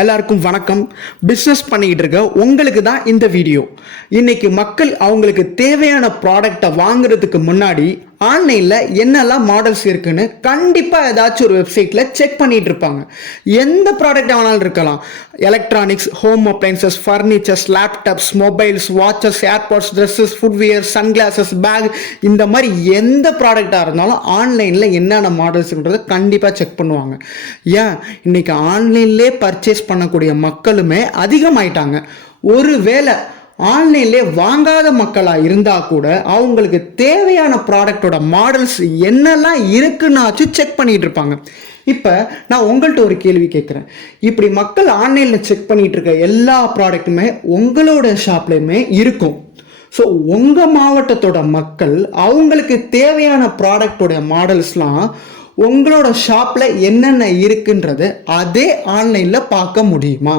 எல்லாருக்கும் வணக்கம். பிஸ்னஸ் பண்ணிக்கிட்டு இருக்க உங்களுக்கு தான் இந்த வீடியோ. இன்னைக்கு மக்கள் அவங்களுக்கு தேவையான ப்ராடக்டை வாங்குறதுக்கு முன்னாடி ஆன்லைனில் என்னெல்லாம் மாடல்ஸ் இருக்குன்னு கண்டிப்பாக ஏதாச்சும் ஒரு வெப்சைட்டில் செக் பண்ணிட்டு இருப்பாங்க. எந்த ப்ராடக்ட் வேணாலும் இருக்கலாம். Electronics, home appliances, furnitures, laptops, mobiles, watches, AirPods, dresses, footwear, sunglasses, bag, இந்த மாதிரி எந்த ப்ராடக்டாக இருந்தாலும் ஆன்லைனில் என்னென்ன மாடல்ஸ்ன்றதை கண்டிப்பாக செக் பண்ணுவாங்க. ஏன் இன்னைக்கு ஆன்லைன்லேயே பர்ச்சேஸ் பண்ணக்கூடிய மக்களுமே அதிகமாயிட்டாங்க. ஒருவேளை ஆன்லைன்லேயே வாங்காத மக்களாக இருந்தால் கூட அவங்களுக்கு தேவையான ப்ராடக்டோட மாடல்ஸ் என்னெல்லாம் இருக்குன்னாச்சும் செக் பண்ணிகிட்டு இருப்பாங்க. இப்போ நான் உங்கள்கிட்ட ஒரு கேள்வி கேட்குறேன். இப்படி மக்கள் ஆன்லைனில் செக் பண்ணிகிட்டு இருக்க எல்லா ப்ராடக்ட்டுமே உங்களோட ஷாப்லேயுமே இருக்கும். ஸோ உங்கள் மாவட்டத்தோட மக்கள் அவங்களுக்கு தேவையான ப்ராடக்டோட மாடல்ஸ்லாம் உங்களோட ஷாப்பில் என்னென்ன இருக்குன்றது அதே ஆன்லைனில் பார்க்க முடியுமா?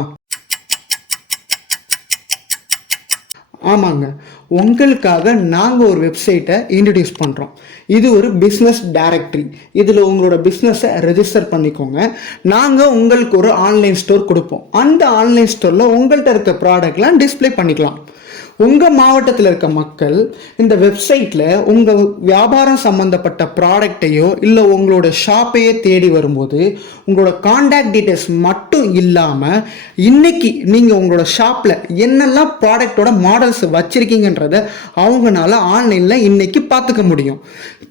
ஆமாங்க, உங்களுக்காக நாங்கள் ஒரு வெப்சைட்டை இன்ட்ரடியூஸ் பண்ணுறோம். இது ஒரு பிஸ்னஸ் டைரக்டரி. இதில் உங்களோட பிஸ்னஸை ரெஜிஸ்டர் பண்ணிக்கோங்க. நாங்கள் உங்களுக்கு ஒரு ஆன்லைன் ஸ்டோர் கொடுப்போம். அந்த ஆன்லைன் ஸ்டோரில் உங்கள்கிட்ட இருக்க ப்ராடக்ட்லாம் டிஸ்பிளே பண்ணிக்கலாம். உங்கள் மாவட்டத்தில் இருக்க மக்கள் இந்த வெப்சைட்டில் உங்கள் வியாபாரம் சம்மந்தப்பட்ட ப்ராடக்டையோ இல்லை உங்களோட ஷாப்பையோ தேடி வரும்போது உங்களோட காண்டாக்ட் டீட்டெயில்ஸ் மட்டும் இல்லாமல் இன்னைக்கு நீங்கள் உங்களோட ஷாப்பில் என்னெல்லாம் ப்ராடக்டோட மாடல்ஸ் வச்சுருக்கீங்கன்றதை அவங்களால ஆன்லைனில் இன்னைக்கு பார்த்துக்க முடியும்.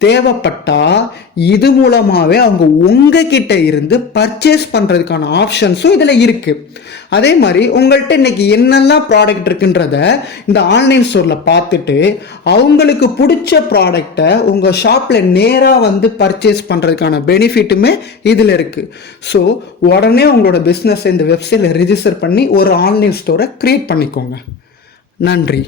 தேவைப்பட்டால் இது மூலமாகவே அவங்க உங்ககிட்ட இருந்து பர்ச்சேஸ் பண்ணுறதுக்கான ஆப்ஷன்ஸும் இதில் இருக்குது. அதே மாதிரி உங்கள்கிட்ட இன்னைக்கு என்னெல்லாம் ப்ராடக்ட் இருக்குன்றத இந்த ஆன்லைன் ஸ்டோரில் பார்த்துட்டு அவங்களுக்கு பிடிச்ச ப்ராடக்டை உங்கள் ஷாப்பில் நேராக வந்து பர்ச்சேஸ் பண்ணுறதுக்கான பெனிஃபிட்டுமே இதில் இருக்குது. ஸோ உடனே உங்களோட பிஸ்னஸ் இந்த வெப்சைட்டில் ரிஜிஸ்டர் பண்ணி ஒரு ஆன்லைன் ஸ்டோரை க்ரியேட் பண்ணிக்கோங்க. நன்றி.